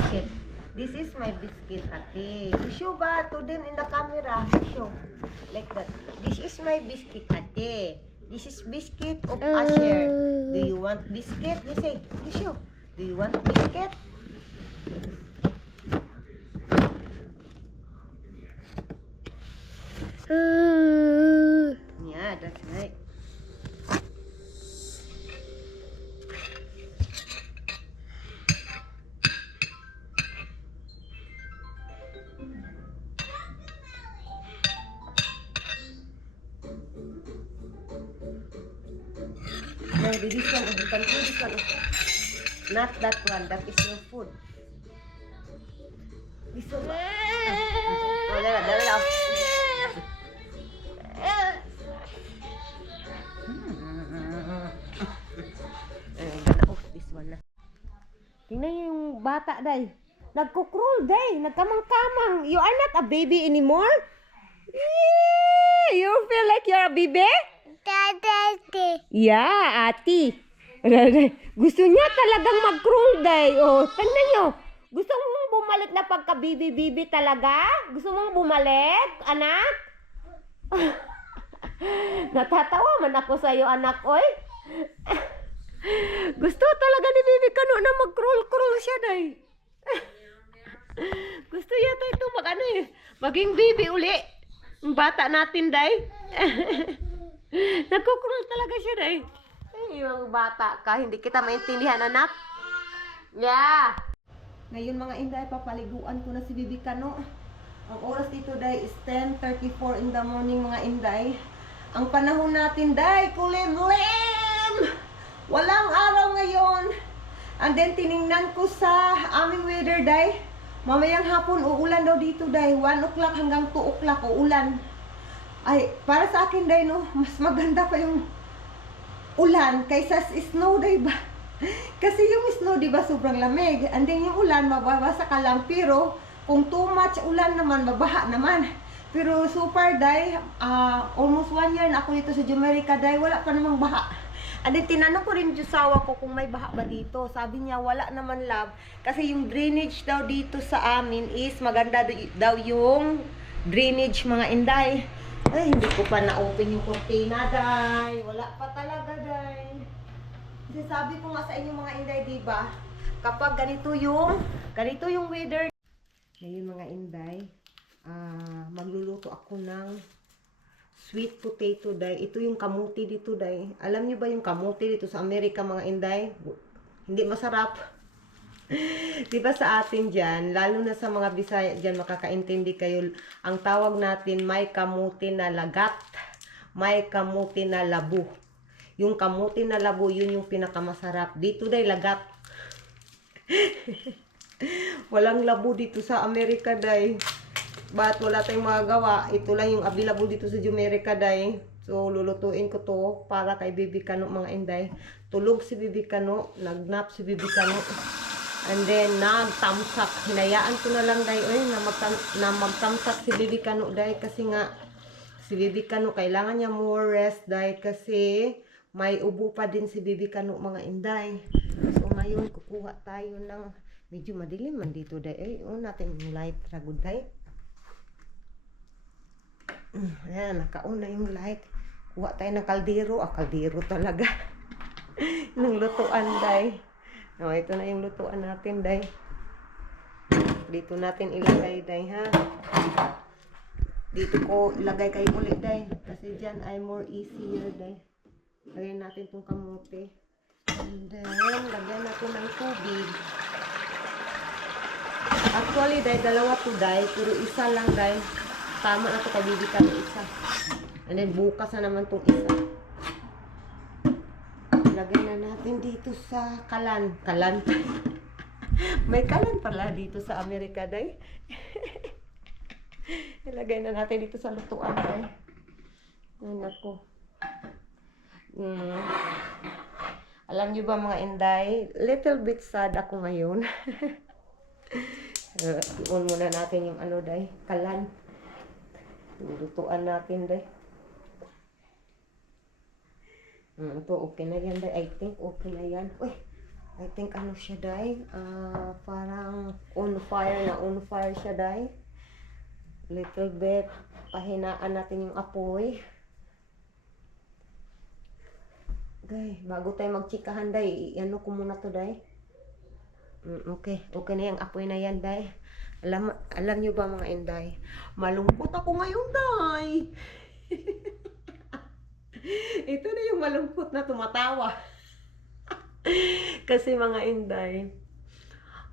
biscuit. This is my biscuit, ate. Show ba to them in the camera? Show. Like that. This is my biscuit, ate. This is biscuit of Asher. Do you want biscuit? You say. You show. Do you want biscuit? Yeah, that's right. No, this one, you can do this one. Not that one, that is your food. This one. Oh, dala. This one na. Tingnan niyo yung bata, day. Nagkukrol, day. Nagkamang-kamang. You are not a baby anymore? You feel like you're a baby? Yeah, ati. Gusto niya talagang mag-crawl, day. Oh, tingnan niyo. Gusto mong bumalik na pagka-bibi-bibi talaga? Gusto mong bumalik, anak? Natatawa man ako sa'yo, anak, oy. Gusto talaga ni Bibi Kano na mag-crawl siya, day. Gusto yata ito maging bibi uli. Ang bata natin, day. Nagkukrol talaga siya, day. Yung bata ka, hindi kita maintindihan, anak. Yeah. Ngayon mga inday, papaliguan ko na si Bibi Kano. Ang oras dito, day, is 10:34 in the morning, mga inday. Ang panahon natin, day, kulimlim! Walang araw ngayon. And then, tiningnan ko sa aming weather, day. Mamayang hapon, uulan daw dito, day. 1 o'clock hanggang 2 o'clock, uulan. Ay, para sa akin, day, no, mas maganda pa yung ulan kaysa snow, day ba? Kasi yung snow, di ba, sobrang lamig. And then, yung ulan, mababasa ka lang. Pero, kung too much ulan naman, mabaha naman. Pero, so far, day, almost 1 year na ako dito sa Jamaica, day, wala pa namang baha. And then, tinanong ko rin yung sawa ko kung may baha ba dito. Sabi niya, wala naman, love. Kasi yung drainage daw dito sa amin is maganda daw yung drainage, mga inday. Ay, hindi ko pa na-open yung cortina, day. Wala pa talaga, day. Kasi sabi ko nga sa inyo, mga inday, diba? Kapag ganito yung weather. Ngayon, mga inday, magluluto ako ng sweet potato, day. Ito yung kamuti dito, day. Alam niyo ba yung kamuti dito sa Amerika, mga inday? Hindi masarap. Diba sa atin dyan, lalo na sa mga Bisaya dyan, makakaintindi kayo. Ang tawag natin, may kamuti na lagat, may kamuti na labu. Yung kamuti na labu, yun yung pinakamasarap. Dito, day, lagat. Walang labu dito sa Amerika, day. But wala tayong magagawa. Ito lang yung available dito sa Jamaica, day. So, lulutuin ko to para kay Bibi Kano, mga inday. Tulog si Bibi Kano, nagnap si Bibi Kano. And then, nagtamsak. Hinayaan ko na lang, day, na magtamsak si Bibi Kano, day. Kasi nga, si Bibi Kano, kailangan niya more rest, day. Kasi, may ubo pa din si Bibi Kano, mga inday. So, ngayon, kukuha tayo ng medyo madilim man dito, day. Natin yung light, ragod, day. Ayan, nakauna yung light. Kuha tayo ng kaldero. Kaldero talaga. Ng lutuan, day. Ito na yung lutuan natin, day. Dito natin ilagay, day, ha. Dito ko ilagay kayo ulit, day. Kasi dyan ay more easier, day. Lagyan natin itong kamote. And then, lagyan natin ng tubig. Actually, day, dalawa to, day. Pero isa lang, day. Tama na ito, Bibi Kano, isa. And then, bukas na naman itong isa. Lagay na natin dito sa kalan. Kalan. May kalan pala dito sa Amerika, day. Ilagay na natin dito sa lutuan, day. Yan ako. Alam niyo ba, mga inday, little bit sad ako ngayon. Iyon muna natin yung day, kalan. Lutuan natin, day. Ito, okay na yan, day. I think okay na yan. Uy, I think siya, day. Parang on fire siya, day. Little bit, pahinaan natin yung apoy. Day, bago tayo magchikahan, day, ano ko muna to, day. Okay na yung apoy na yan, day. Alam nyo ba mga inday, malungkot ako ngayon, day. Ito na yung malungkot na tumatawa. Kasi mga inday,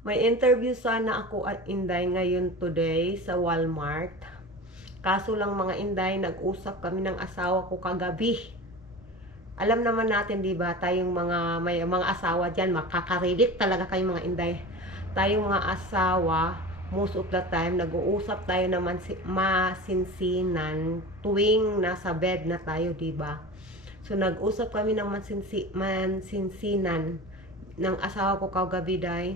may interview sana ako at inday ngayon today sa Walmart. Kaso lang mga inday, nag-usap kami ng asawa ko kagabi. Alam naman natin, di ba, tayong may mga asawa diyan, makaka-relate talaga kayo mga inday. Tayong mga asawa, most of the time, nag-uusap tayo ng masinsinan tuwing nasa bed na tayo, di ba? So, nag-usap kami ng mansinsinan ng asawa ko kagabi, day.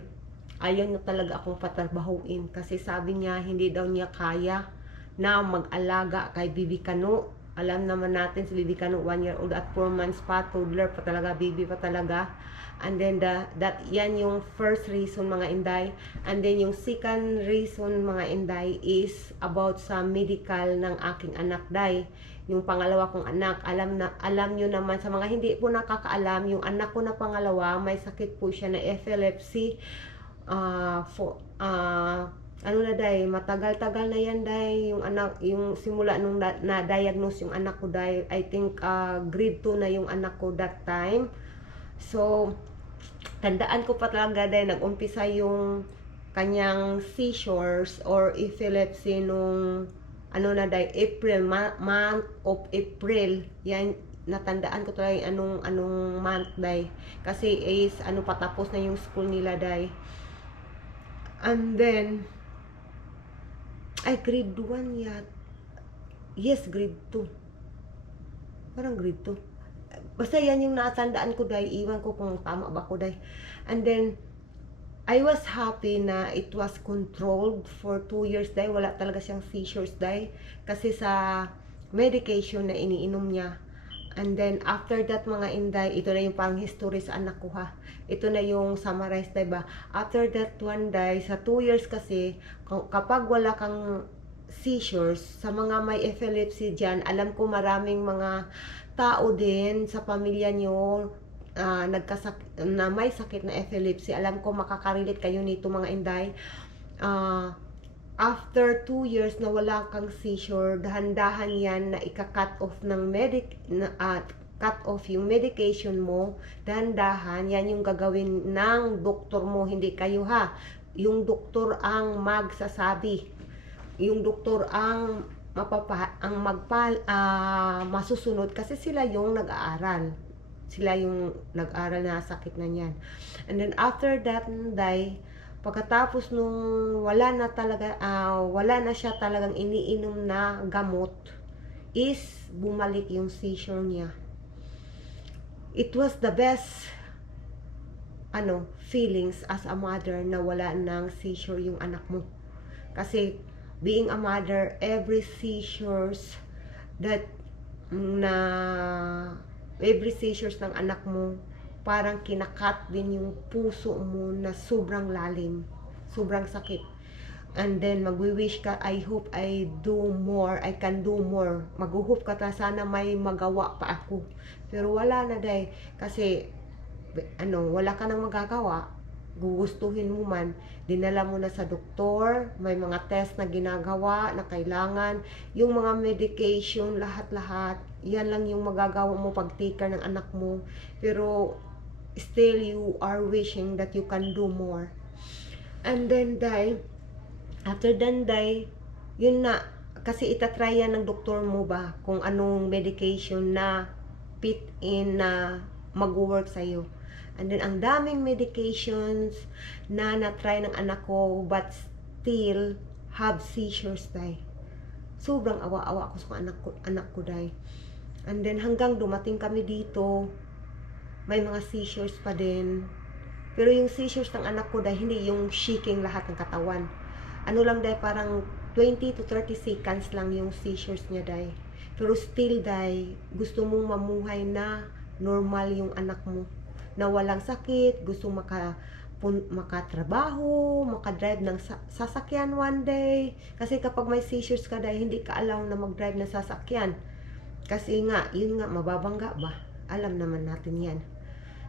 Ayaw na talaga akong patrabahuin kasi sabi niya, hindi daw niya kaya na mag-alaga kay Bibi Kanu. Alam naman natin si Bibi Kanu, 1 year old at 4 months pa, toddler pa talaga, baby pa talaga. And then yan yung first reason mga inday. And then yung second reason mga inday is about sa medical ng aking anak, day. Yung pangalawa kong anak, alam nyo naman sa mga hindi po nakakaalam, yung anak ko na pangalawa, may sakit po siya na epilepsy. Ano na day, matagal-tagal na yan day, yung simula nung na-diagnose yung anak ko day, I think grade 2 na yung anak ko that time. So, tandaan ko pa talaga day, nag-umpisa yung kanyang seizures or epilepsy nung April, month of April. Yan, natandaan ko talaga anong month day. Kasi is patapos na yung school nila day. And then grade 1 yat. Yes, grade 2. Parang grade 2. Basta yan yung natandaan ko day. Iwan ko kung tama ba ko day. And then I was happy na it was controlled for 2 years day. Wala talaga siyang seizures day. Kasi sa medication na iniinom niya. And then after that mga inday, ito na yung pang history sa anak ko ha. Ito na yung summarize, diba? After that one day, sa 2 years kasi, kapag wala kang seizures, sa mga may epilepsy dyan, alam ko maraming mga tao din sa pamilya nyo na may sakit na epilepsy. Alam ko makaka-relate kayo nito mga inday. After 2 years na wala kang seizure, dahan-dahan yan na ika-cut off ng cut off yung medication mo, dahan-dahan yan yung gagawin ng doktor mo, hindi kayo ha. Yung doktor ang magsasabi. Yung doktor ang masusunod kasi sila yung nag-aaral. Sila yung nag-aaral na sakit na yan. And then after that day, pagkatapos nung wala na siya talagang iniinom na gamot, is bumalik yung seizure niya. It was the best feelings as a mother na wala ng seizure yung anak mo. Kasi being a mother, every seizures ng anak mo, parang kinakat din yung puso mo na sobrang lalim, sobrang sakit. And then magwi-wish ka, I hope I do more, I can do more. Mag-hope ka ta, sana may magawa pa ako. Pero wala na day, kasi wala ka nang magagawa. Gugustuhin mo man, dinala mo na sa doktor, may mga test na ginagawa na kailangan, yung mga medication, lahat-lahat, yan lang yung magagawa mo pag-take care ng anak mo. Pero still you are wishing that you can do more. And then after then yun na, kasi itatry yan ng doktor mo ba kung anong medication na fit in na mag-work sa'yo. And then ang daming medications na na-try ng anak ko but still have seizures day. Sobrang awa-awa ako sa anak ko day. And then hanggang dumating kami dito, may mga seizures pa din. Pero yung seizures ng anak ko day, hindi yung shaking lahat ng katawan. Lang day, parang 20 to 30 seconds lang yung seizures niya day. Pero still day, gusto mong mamuhay na normal yung anak mo. Na walang sakit, gusto makatrabaho, makadrive ng sasakyan one day. Kasi kapag may seizures ka day, hindi ka allow na mag-drive ng sasakyan. Kasi nga, yun nga, mababangga ba? Alam naman natin yan.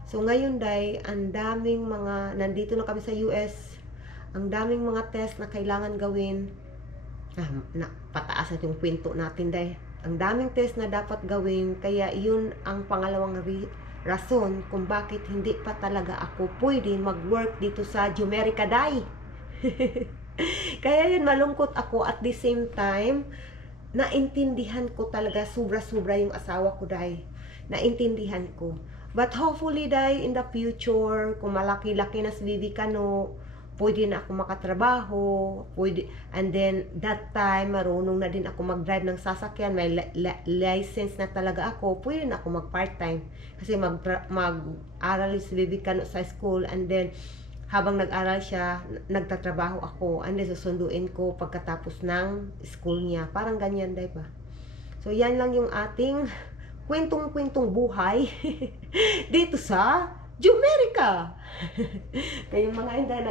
So ngayon day, ang daming mga, nandito na kami sa US, ang daming mga test na kailangan gawin. Pataas na yung kwento natin day. Ang daming test na dapat gawin, kaya yun ang pangalawang rason kung bakit hindi pa talaga ako pwede mag-work dito sa Jumerica day. Kaya yun, malungkot ako. At the same time, naintindihan ko talaga sobra-sobra yung asawa ko day. Naintindihan ko. But hopefully day, in the future, kung malaki-laki na si Bibi Kano, pwede na ako makatrabaho, pwede, and then that time marunong na din ako mag-drive ng sasakyan, may license na talaga ako, pwede na ako mag-part-time kasi mag-aral si Bibi Kano sa school, and then habang nag-aral siya, nagtatrabaho ako, and then susunduin ko pagkatapos ng school niya, parang ganyan day ba. So yan lang yung ating kwentong-kwentong buhay dito sa Jumerica. Kaya mga inday,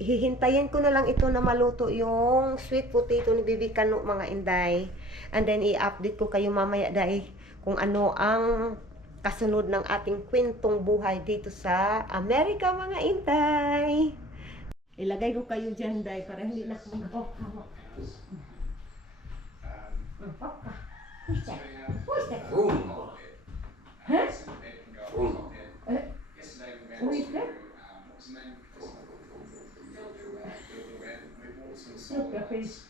hihintayin ko na lang ito na maluto yung sweet potato ni Bibi Kano mga inday. And then i-update ko kayo mamaya day kung ano ang kasunod ng ating kwentong buhay dito sa Amerika mga inday. Ilagay ko kayo dyan day para hindi na ako mag-hawa. Who's that? Who's that? Huh? Who is that? Look at face.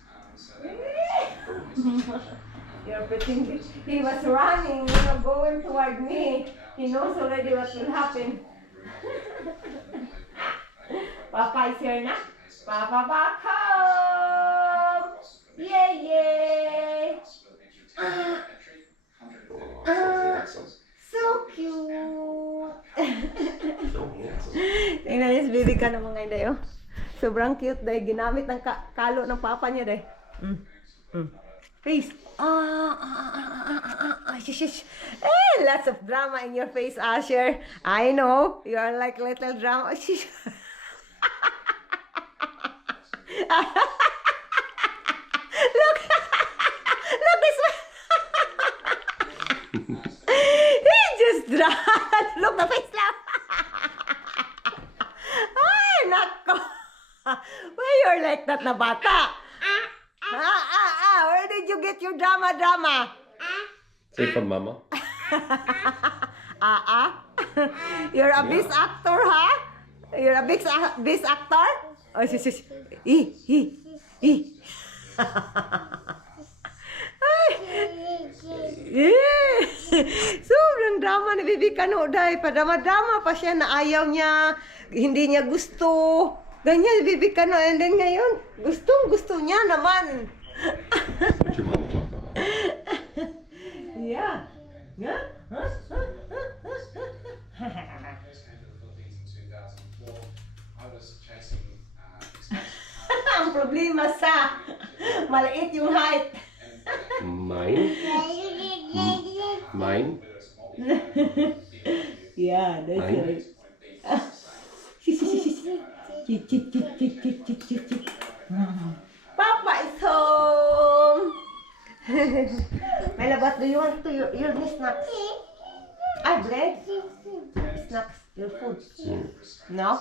You're pretending. He was running, going toward me. He knows already what will happen. Papa is here now. Papa back home. Yay, yay. So cute. Tingnan niyo si Bibi Kano mga inday, oh. Sobrang cute day. Ginamit ng kalo ng papa niya day. Face. Shush. Lots of drama in your face, Asher. I know. You are like little drama. Look this way. He just dropped. Look the face lang. Ay, nako. Why you're like that na bata? Where did you get your drama? Say from mama. You're a best actor, huh? You're a best actor? Oh, sis. Yeah. Sobrang drama ni Bibi Kano day. Padrama-drama pa siya na ayaw niya, hindi niya gusto. Ganyan Bibi Kano, and then ngayon, gusto niya naman. What's your mama talk about? Yeah. Ang problema sa maliit yung height. Mine? Yeah, that's Mine? right. Papa is home. Mela, what do you want to your snacks? Bread? Snacks, your food. No?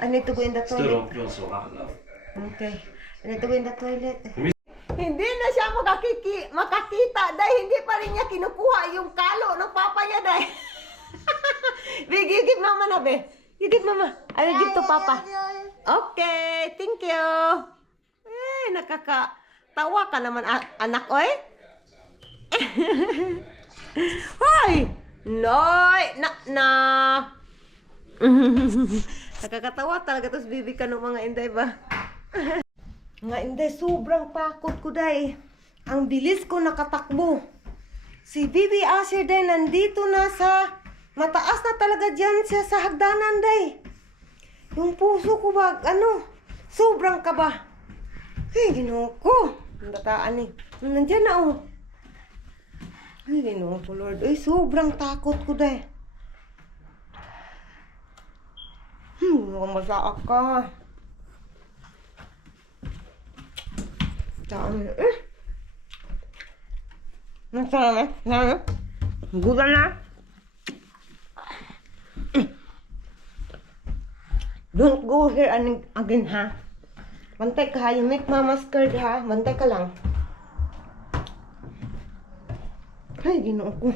I need to go in the Still toilet. don't feel so hot enough. Okay. I need to go in the toilet. Hindi na siya makakita dahil hindi pa rin niya kinukuha yung kalo ng papa niya dahil. Give mama na be. You give mama. I will give to papa. Okay, thank you. Nakakatawa ka naman anak, oy. Hoy! Noy! Na! Nakakatawa talaga tos Bibi Kano mga inday ba? Mga inday, sobrang takot ko day. Ang bilis ko nakatakbo. Si Bibi Asher day nandito na sa mataas na talaga dyan siya sa hagdanan day. Yung puso ko ba, sobrang kaba. Ay, Ginoo ko. Ang bataan eh. Nandyan na oh. Ay, Ginoo ko Lord. Ay, sobrang takot ko day. Masak ka. Dami. Nasaan na? Gugan na. Don't go here again, ha? Bantay ka, ha? You make mama scared, ha? Bantay ka lang. Ay, ginoo ko.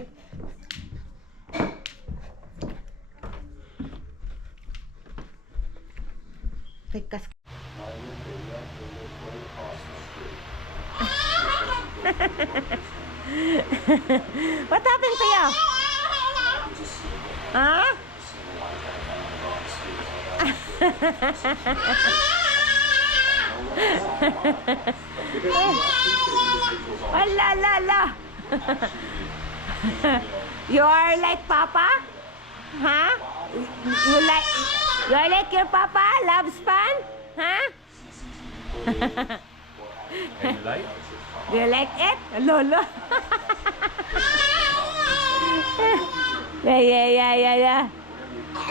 Tekas. What happened to you? Huh? La la la. You are like Papa? Huh? You are like your Papa? Loves fun? Huh? And you like? Do you like it? Lolo. Yeah.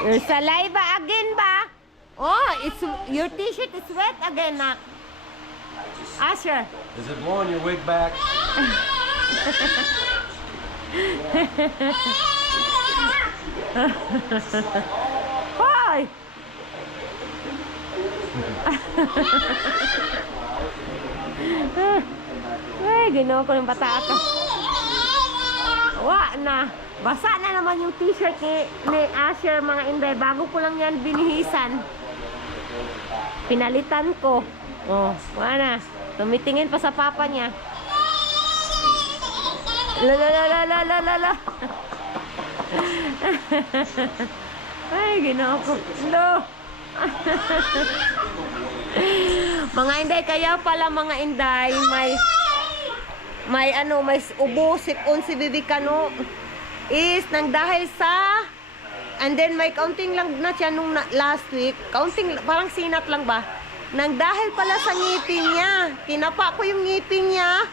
Your saliva again ba? Oh, it's your t-shirt is wet again, nak. Asher. Is it blowing your wig back? Hoy! Ay, ginawa ko ng bata ka. Wa na. Basa na naman yung t-shirt ni Asher, mga inday. Bago ko lang yan binihisan. Pinalitan ko. Oh, wala na. Tumitingin pa sa papa niya. La. Ay, ginawa ko. Lo. Mga inday, kaya pala mga inday, may ubo, sipon si Bibikano is nang dahil sa, and then may counting lang na siya nung last week, counting, parang sinat lang ba, nang dahil pala sa ngipin niya, tinapa ko yung ngipin niya,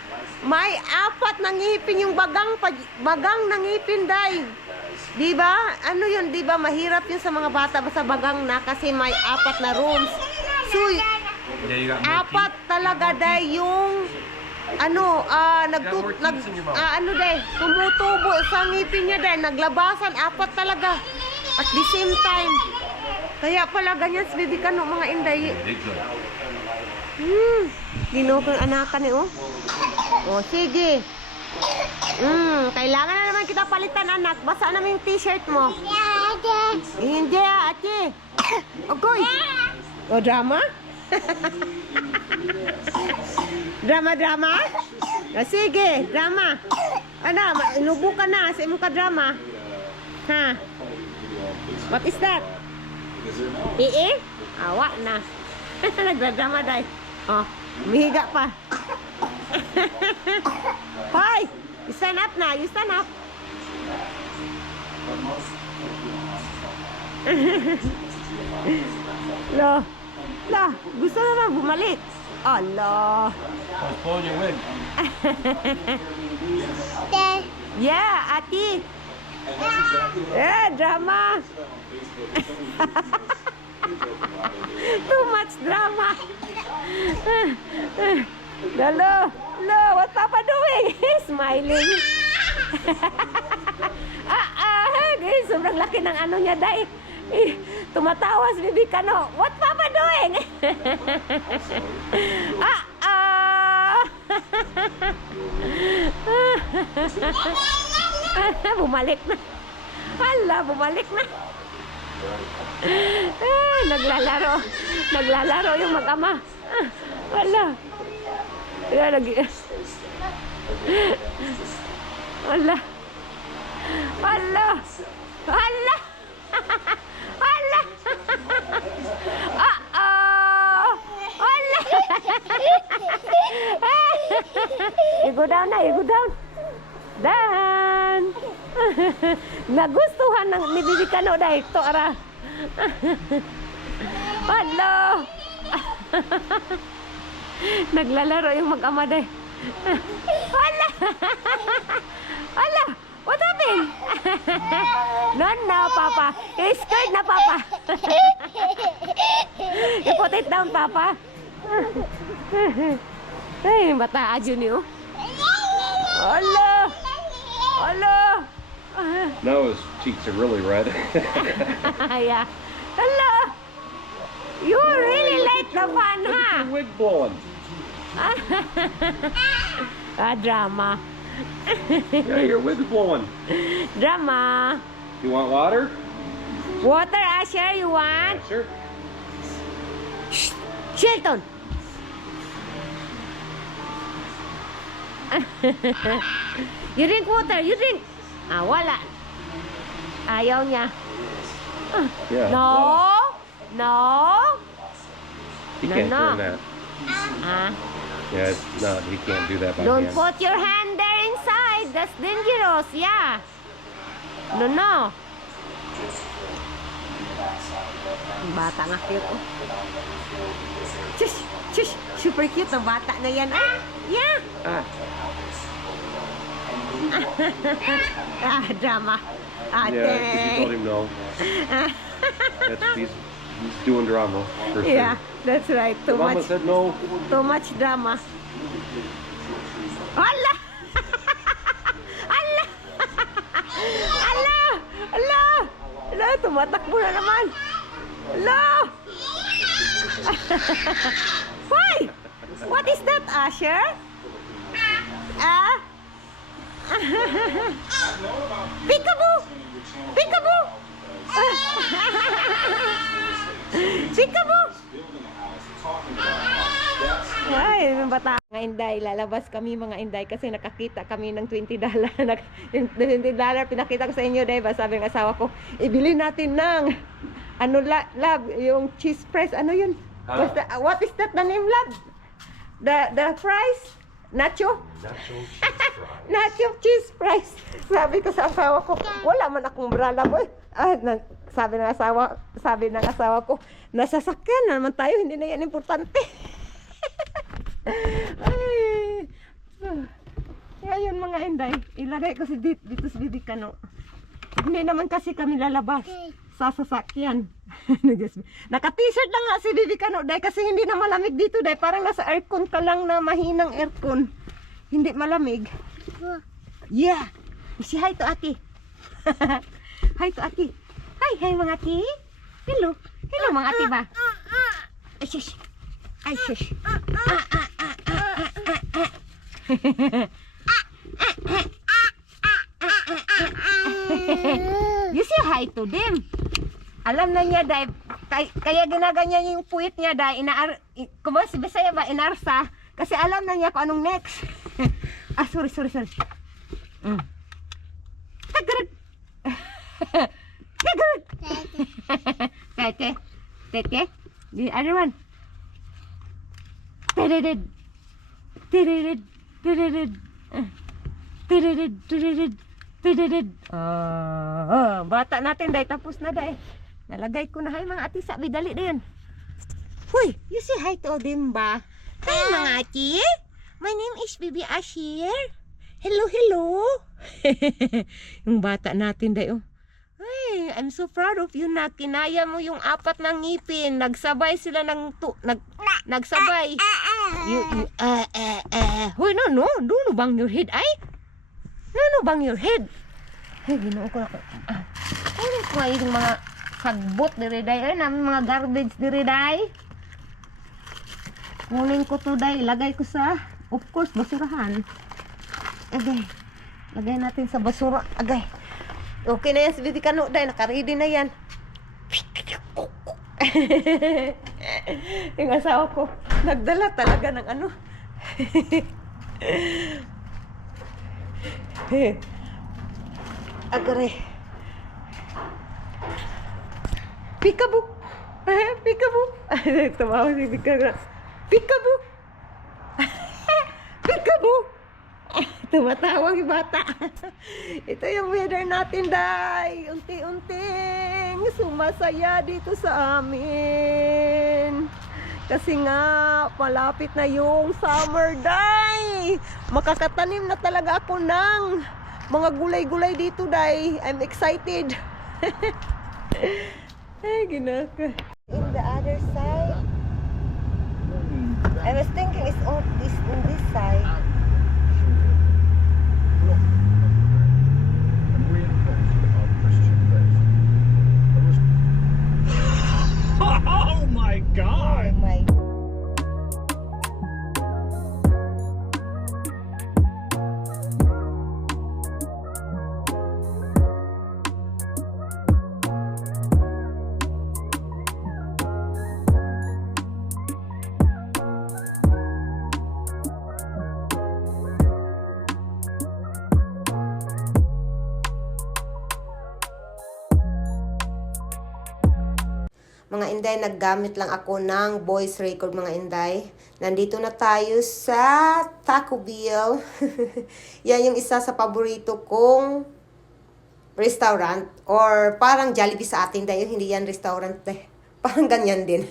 may 4 na ngipin yung bagang na ngipin, day. Diba? Ano yun, diba? Mahirap yun sa mga bata sa bagang na kasi may 4 na rooms. So, Yeah, you got more 4 talaga, day, yung tumutubo sa ngipin niya, day, naglabasan, 4 talaga. At the same time. Kaya pala ganyan si Bibikano, mga inday. Ginukang anakan eh, oh. Oh, sige. Kailangan na naman kita palitan, anak. Basa naman yung t-shirt mo. Hindi, ate. Ogoy. O, drama? Drama? O, sige, drama. Ano, inubo ka na sa imong ka-drama. Ha? What is that? Awa na. Nagdrama, day. Oh, umihiga pa. Hoy! You stand up na. You stand up. Lo. Gusto naman bumalik. Allah. What's blowing your wig? Yeah, ati. Drama. Too much drama. Lo, what Papa doing? He's smiling. Guys, sobrang laki ng ano niya, day. Tumatawa si Bibikano. What Papa doing? Bumalik na. Hala, bumalik na. Naglalaro yung mag-ama. Hala. Hala. You go down na, you go down. Dan. Nagustuhan ng ni Bibikano, dahil ito, ara. Hala. Naglalaro yung mag-ama, dahil. Hala. What happened? natin. No, Papa. You're scared na, Papa. You put it down, Papa. Ay, bata adyo niyo. Ala! Ala! Now his cheeks are really red. Yeah. Ala! You really like the fun, Your ha? wig blowing. Drama. Yeah, your wig's blowing. Drama. You want water? Water, Asher, you want? Sure. Shelton. You drink water, you drink. Wala. Ayaw niya. Yeah. No. No. He No, can't no. turn that. Ah. Yeah, it's not. He can't do that by Don't hand. put your hand there inside. That's dangerous. Yeah. No, no. Ang bata nga cute. Oh. Shush, shush. Super cute ang bata na yan. Ah, yeah. Drama. Yeah, 'cause you told him no. He's doing drama for sure. Yeah, that's right. Too Mama much. said no. Too much drama. Ala! Ala! Ala! Ala! Ala! Tumatakbo na naman. Ala! Why? What is that, Asher? Ah? Peekaboo! Peekaboo! Peekaboo! Ay, mga bata. Mga Inday, lalabas kami mga Inday kasi nakakita kami ng $20. Yung $20 pinakita ko sa inyo, diba? Sabi ng asawa ko, ibili natin ng ano, love, yung cheese press. Ano yun? What is that the name, love? The fries? Nacho? Nacho cheese fries. Nacho cheese fries. Sabi ko sa asawa ko, wala man akong brala boy. Sabi ng asawa ko, nasasakyan na naman tayo, hindi na yan importante. Ay. Ngayon mga Inday, ilagay ko dito sa bibikano. Hindi naman kasi kami lalabas sa sasakyan. Naka-t-shirt lang nga si bibikano dahil kasi hindi na malamig dito dahil parang nasa aircon ka lang na mahinang aircon. Hindi malamig. Yeah. Si hi to ate. Hi to ate. Hi mga ate. Hello. Hello mga ate ba? Ay shush. Ay shush. You say hi to them. Alam na niya dahil kaya ginaganyan yung puwit niya dahil kumbaga si Bisaya ba inarsa kasi alam na niya kung anong next. Sorry. Tagarag. Tagarag. Tete. The other one. Tididid. Bata natin dahil tapos na dahil. Nalagay ko na. Hi mga ati, sabi dali din. Huy, you say hi to them ba? Hi mga ati. My name is Bibi Ashir. Hello. Yung bata natin dahil. Ay, I'm so proud of you na kinaya mo yung 4 na ngipin. Nagsabay sila nagsabay. Huy, no, bang your head, ay? No, bang your head. Ay, ginoo ko na ko. Ano ko yung mga sagbot diri day, ay namin mga garbage diri day. Kunin ko to day, lagay ko sa, of course, basurahan. Agay, lagay natin sa basura. Agay. Okay na yan si Bibikano day, nakaready na yan. Yung asawa ko, nagdala talaga ng ano. Agare. Peekaboo. Peekaboo. Tumawa si Bibikano. Peekaboo. Peekaboo. Tumatawag yung bata. Ito yung weather natin, day. Unti-unting sumasaya dito sa amin. Kasi nga, malapit na yung summer, day. Makakatanim na talaga ako ng mga gulay-gulay dito, day. I'm excited. Ay, ginaka. In the other side, I was thinking it's on this side. Oh my God! Oh my. Mga Inday, naggamit lang ako ng voice record, mga Inday. Nandito na tayo sa Taco Bell. Yan yung isa sa paborito kong restaurant. Or parang Jollibee sa atin, dahil hindi yan restaurant. Parang ganyan din.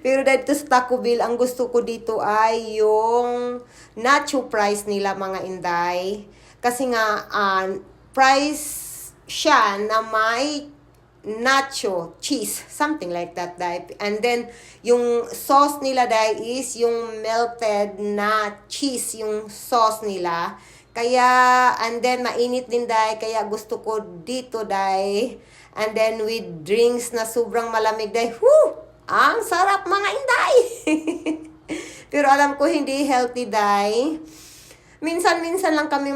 Pero dito sa Taco Bell, ang gusto ko dito ay yung nacho price nila, mga Inday. Kasi nga, price siya na may nacho, cheese, something like that, dai. And then, yung sauce nila, dai, is yung melted na cheese, yung sauce nila. Kaya, and then, mainit din, dai. Kaya gusto ko dito, dai. And then, with drinks na sobrang malamig, dai. Whoo! Ang sarap, mga Inday! Pero alam ko, hindi healthy, dai. Minsan-minsan lang kami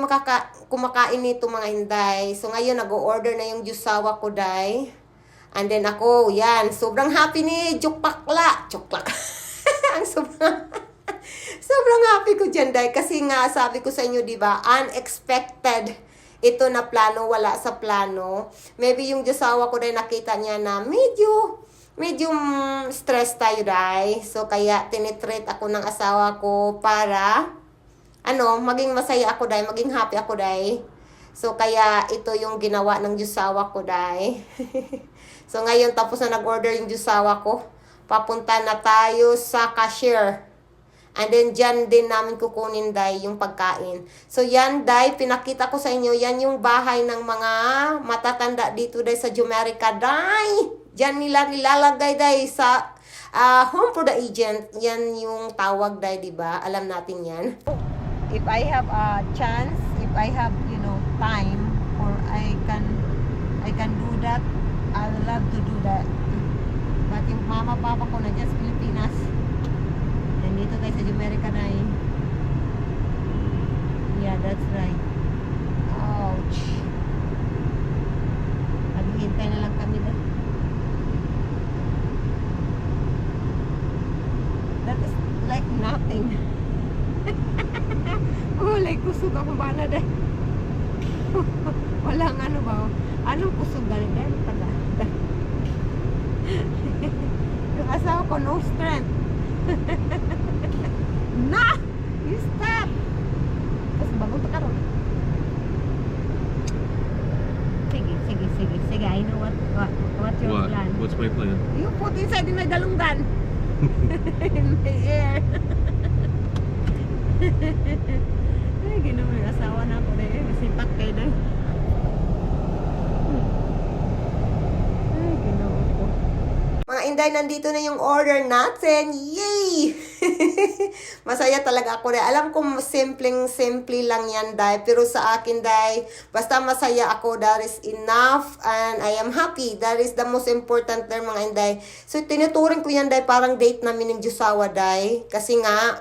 kumakain nito, mga Inday. So, ngayon, nag-o-order na yung jusawa ko, dai. And then ako, yan, sobrang happy ni Jokpakla. Choklak. Ang sobrang happy ko dyan, dahil kasi nga, sabi ko sa inyo, di ba, unexpected ito na plano, wala sa plano. Maybe yung josawa ko dahil nakita niya na medyo stress tayo, dahil. So, kaya tinitreat ako ng asawa ko para, maging masaya ako, dahil, maging happy ako, dahil. So, kaya ito yung ginawa ng jusawa ko, dahil. So, ngayon, tapos na nag-order yung jusawa ko. Papunta na tayo sa cashier. And then, dyan din namin kukunin, day, yung pagkain. So, yan, day, pinakita ko sa inyo, yan yung bahay ng mga matatanda dito, day, sa Jumerica, day. Dyan nila nilalagay, day, sa home for the agent. Yan yung tawag, day, diba? Alam natin yan. If I have a chance, if I have, time, or I can do that, I love to do that. But yung mama, papa ko na dyan sa Pilipinas. Nandito tayo sa Jumerica na eh. Yeah, that's right. Ouch. Naghihintay na lang kami doon. That is like nothing. Oh, like kusog ako ba na dahil. Walang ba? Anong kusog galing dahil? Yung asawa ko, no strength. Na! You stop! Tapos bagong takaroon. Sige. I know what's your plan. What's my plan? You put inside in my dalunggan. In my air. Ay, ginawa yung asawa na ako dahil. Masipak kayo dahil. Mga Inday, nandito na yung order natin. Yay! Masaya talaga ako, day. Alam ko, simple lang yan, day. Pero sa akin, day, basta masaya ako, that is enough. And I am happy. That is the most important there, mga Inday. So, tinuturing ko yan, day, parang date namin ng Jusawa, day. Kasi nga,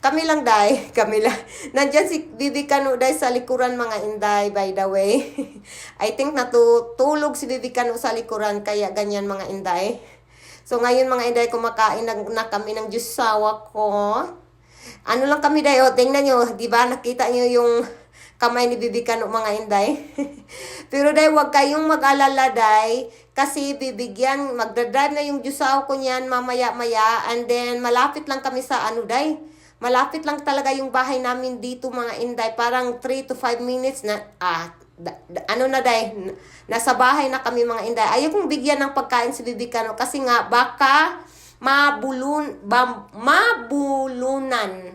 kami lang, day. Kami lang. Nandyan si Bibi Kanu, day, sa likuran, mga Inday, by the way. I think natutulog si Bibi Kanu sa likuran, kaya ganyan, mga Inday. So, ngayon, mga Inday, kumakain na kami ng jusawa ko. Ano lang kami, day, tingnan nyo, di ba? Nakita nyo yung kamay ni Bibi Kanu, mga Inday. Pero, day, wag kayong mag-alala, day. Kasi bibigyan, magdadrive na yung jusawa ko niyan, mamaya-maya. And then, malapit lang kami sa day. Malapit lang talaga yung bahay namin dito, mga Inday. Parang 3 to 5 minutes na, day, nasa bahay na kami, mga Inday. Ayaw kong bigyan ng pagkain si Bibi Kanu kasi nga, baka mabulunan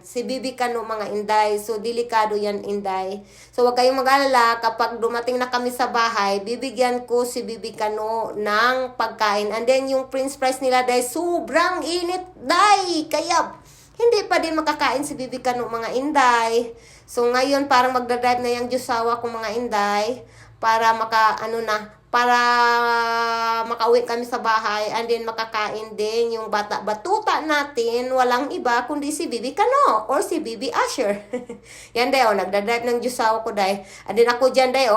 si Bibi Kano mga inday. So delikado yan inday. So wag kayong mag-alala, kapag dumating na kami sa bahay, bibigyan ko si Bibi Kano ng pagkain. And then yung Prince Price nila day, sobrang init day. Kaya hindi pa din makakain si Bibi Kano mga inday. So ngayon parang magdadrive na yung Diyosawa ko mga inday para para makauwi kami sa bahay and then makakain din yung bata-batuta natin, walang iba kundi si Bibi Kano or si Bibi Asher. Yan day, nagdadrive ng Diyosawa ko day. And then ako dyan day,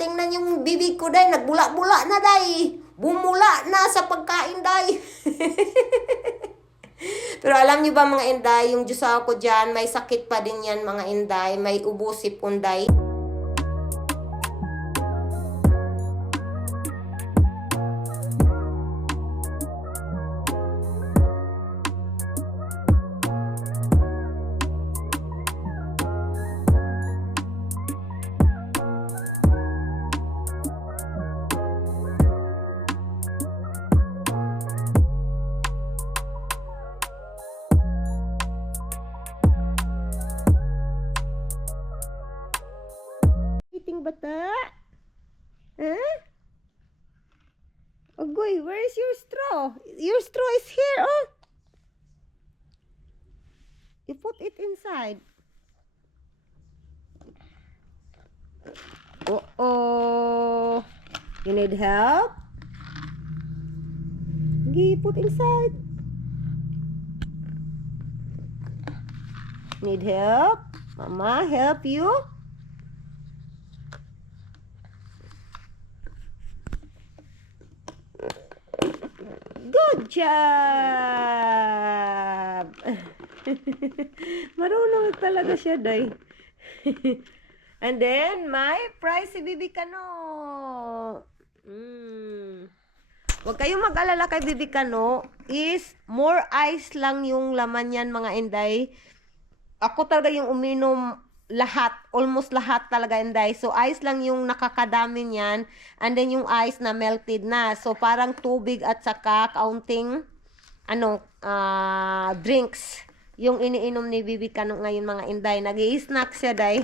tingnan yung bibig ko day, nagbula-bula na day. Bumula na sa pagkain day. Pero alam niyo ba mga inday, yung Diyosawa ko dyan, may sakit pa din yan mga inday, may ubusip unday. Bata? Huh? Agoy, where is your straw? Your straw is here, oh. You put it inside. Uh-oh. You need help? Okay, put inside. Need help? Mama, help you? Good job! Marunong talaga siya, day. And then, my prize si Bibi Kano. Huwag kayong mag-alala kay Bibi Kano. Is more ice lang yung laman yan, mga inday. Ako talaga yung uminom lahat, almost lahat talaga inday. So ice lang yung nakakadami niyan, and then yung ice na melted na. So parang tubig at saka kaunting drinks yung iniinom ni Bibi Kano ngayon mga inday. Nag-i-snack siya day.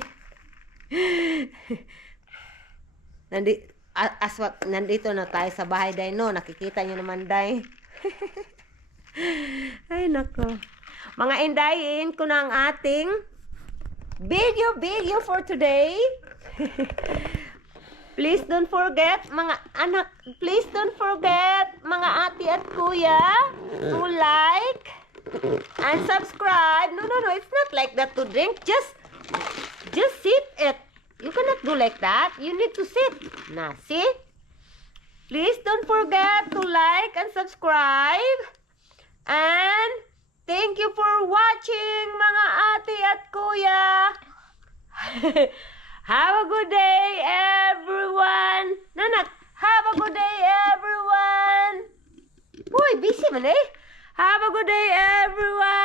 Nandito na tayo sa bahay day, no? Nakikita niyo naman day. Ay nako. Mga inday, ko na ang ating video for today. Please don't forget mga anak, please don't forget mga ate at kuya to like and subscribe. No, it's not like that to drink. Just sip it. You cannot do like that. You need to sip. Nah, see? Please don't forget to like and subscribe. And thank you for watching mga ate at kuya. Have a good day, everyone. Nanak, have a good day, everyone. Uy, busy man eh. Have a good day, everyone.